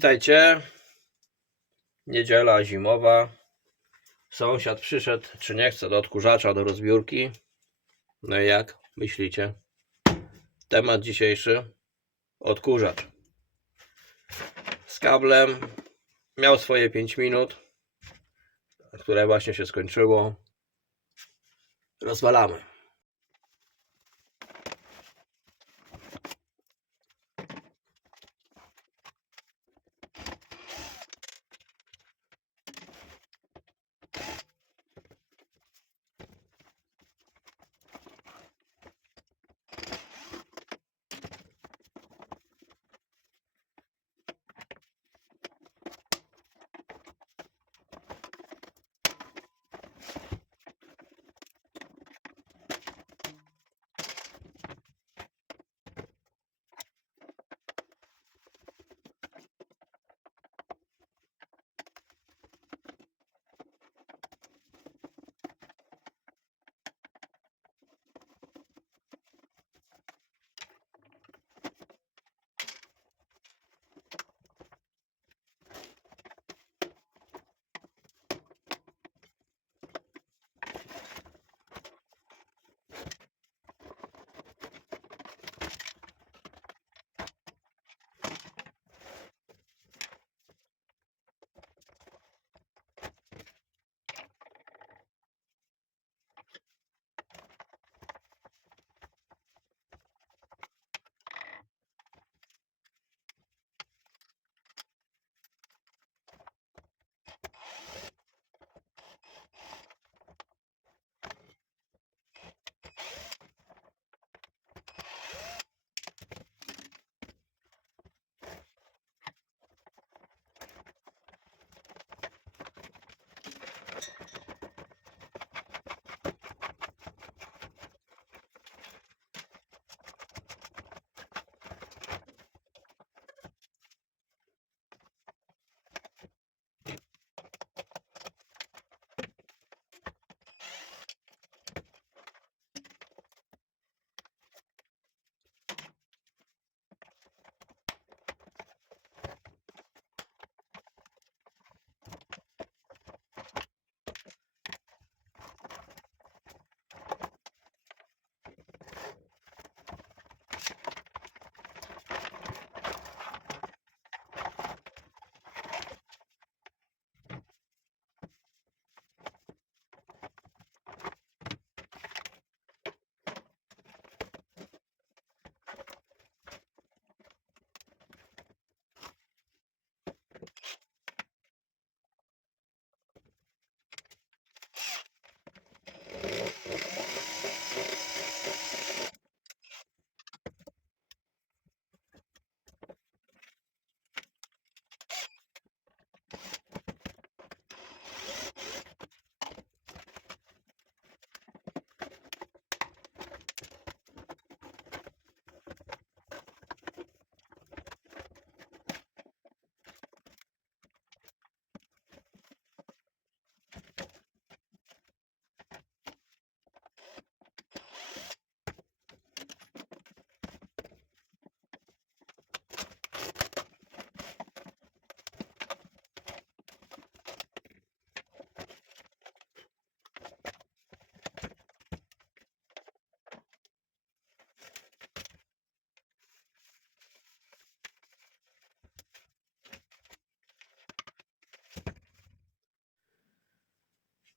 Witajcie. Niedziela zimowa. Sąsiad przyszedł, czy nie chce, do odkurzacza, do rozbiórki. No i jak myślicie? Temat dzisiejszy: odkurzacz. Z kablem. Miał swoje 5 minut, które właśnie się skończyło. Rozwalamy.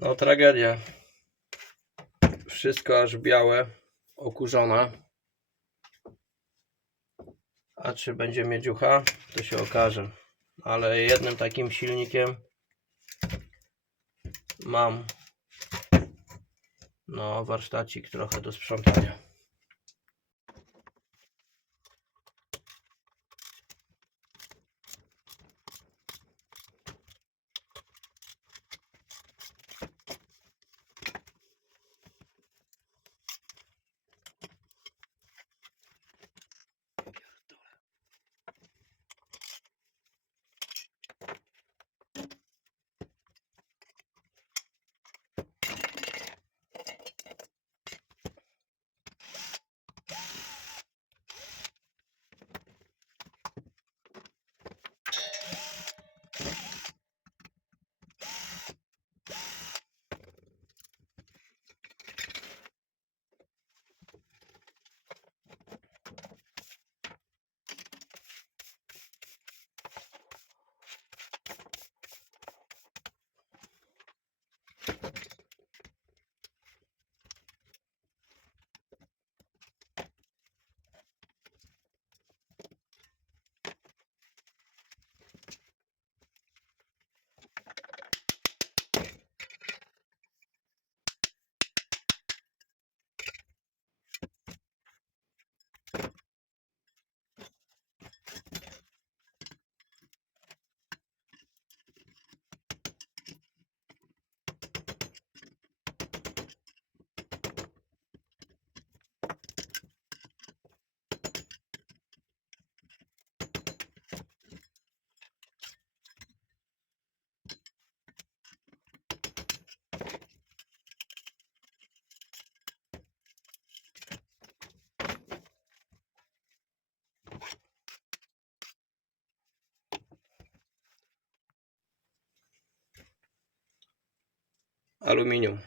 No tragedia. Wszystko aż białe, okurzone. A czy będzie miedziucha, to się okaże. Ale jednym takim silnikiem mam no warsztacik trochę do sprzątania. Aluminium.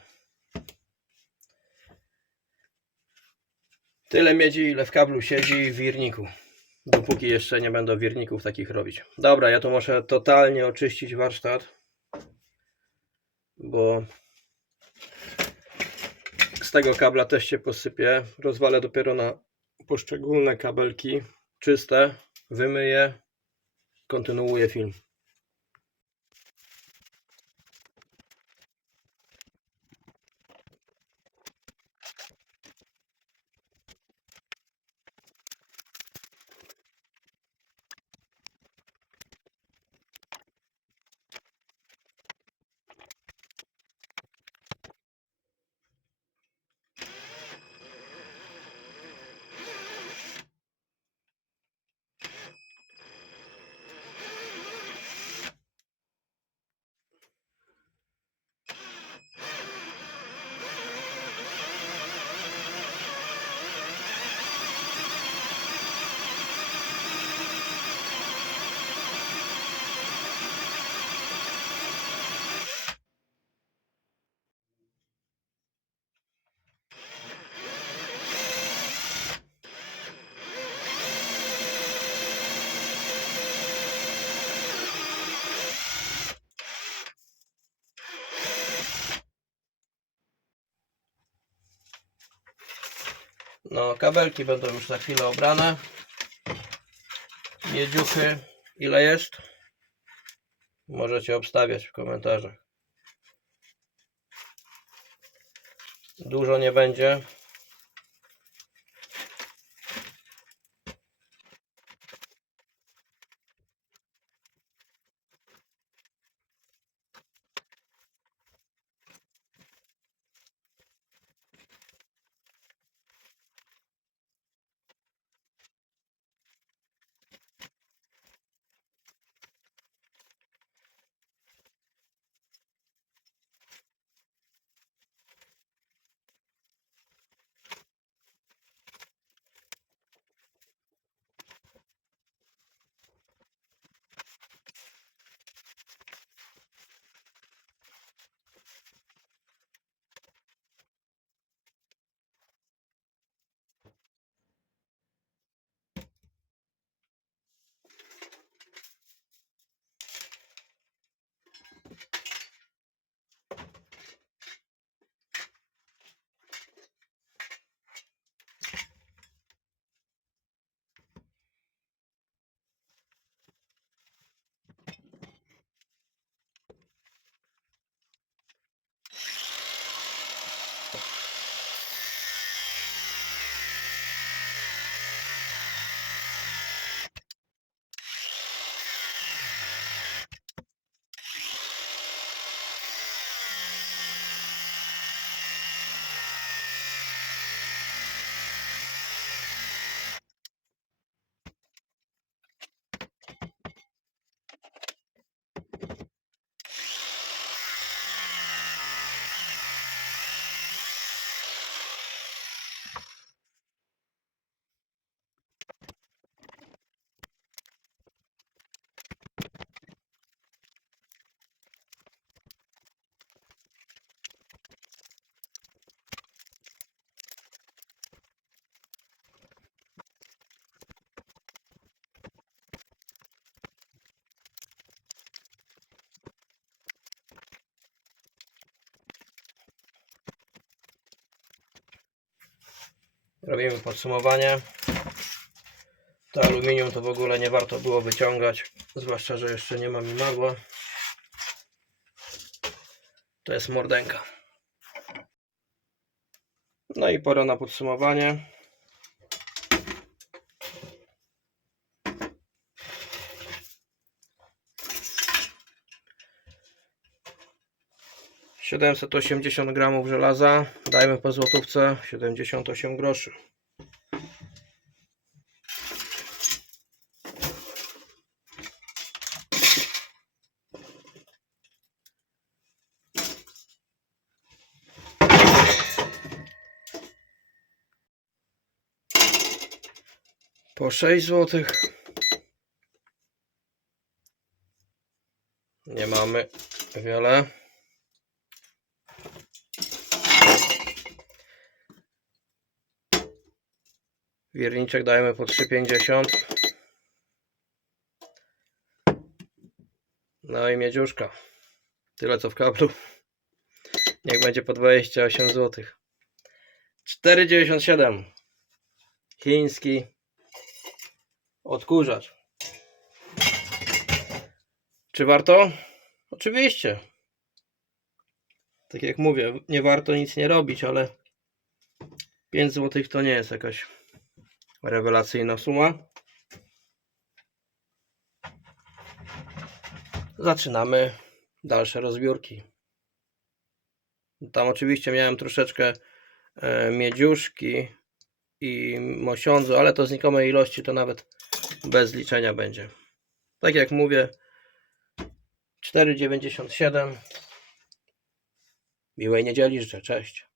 Tyle miedzi, ile w kablu siedzi w wirniku. Dopóki jeszcze nie będą wirników takich robić. Dobra, ja tu muszę totalnie oczyścić warsztat. Bo z tego kabla też się posypie. Rozwalę dopiero na poszczególne kabelki czyste. Wymyję. Kontynuuję film. No, kabelki będą już za chwilę obrane. Miedziuchy, ile jest? Możecie obstawiać w komentarzach. Dużo nie będzie. Robimy podsumowanie. To aluminium to w ogóle nie warto było wyciągać, zwłaszcza, że jeszcze nie mam imadła. To jest mordęka. No i pora na podsumowanie. Siedemset osiemdziesiąt gramów żelaza. Dajmy po złotówce 78 groszy. Po 6 zł. Nie mamy wiele. Wierniczek dajemy po 3,50. No i miedziuszka. Tyle co w kablu. Niech będzie po 28 zł. 4,97. Chiński odkurzacz. Czy warto? Oczywiście. Tak jak mówię, nie warto nic nie robić, ale 5 zł to nie jest jakaś rewelacyjna suma. Zaczynamy dalsze rozbiórki. Tam oczywiście miałem troszeczkę e, miedziuszki i mosiądzu, ale to znikomej ilości to nawet bez liczenia będzie. Tak jak mówię, 4,97. Miłej niedzieli życzę, cześć.